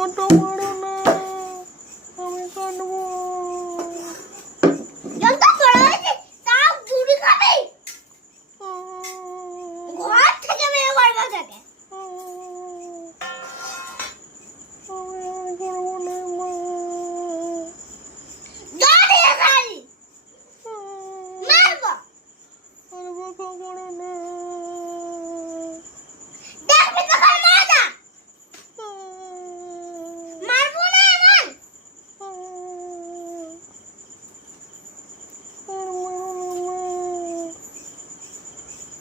ওটা মারো না, আমি কাটবো। যত পড়াইছে তাও চুরি খাবে, ঘর থেকে বের করবে তাকে। আমি আর করবো না মা। দাঁড়িয়ে দাঁড়ি মারবো, আর বকা করো না। দেখবি তো খাই মারা, মারবো না এমন।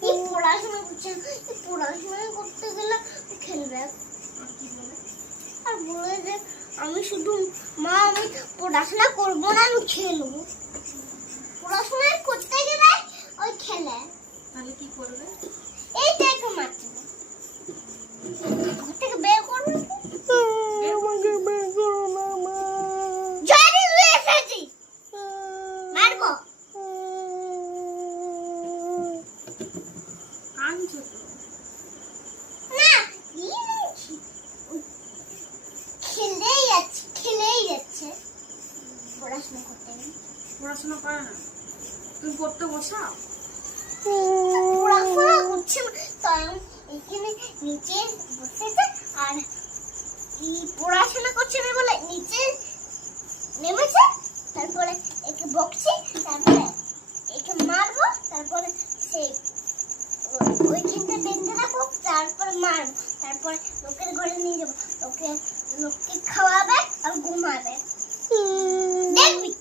এই পড়াশোনা করছে, এই পড়াশোনা করতে গেলে খেলবে আর বলে যে আমি শুধু মা আমি পড়াশোনা করবো না, আমি খেলবো। পড়াশোনা করতে গেলে ওই খেলে। তাহলে কি করবে? এই দেখো মারছে, ঘর থেকে বের করবে। আমাকে বের করো না মা। জয়দি তুই এসেছিস, মারবো। কাঁদছো তো? না কি বলছি, খেলেই যাচ্ছে, খেলেই যাচ্ছে। পড়াশোনা করতে গেলে পড়াশোনা করে না, তুমি পড়তে বসাও। পড়াশোনা করছে না, তাই এখানে নিচে বসেছে আর এই পড়াশোনা করছে না বলে নিচে নেমেছে। তারপরে একে বকছি, তারপরে একে মারবো, তারপরে সেই ওইখানটা বেঁধে রাখবো, তারপরে মারবো, তারপরে লোকের ঘরে নিয়ে যাবো, লোককে খাওয়াবে আর ঘুমাবে, দেখবি।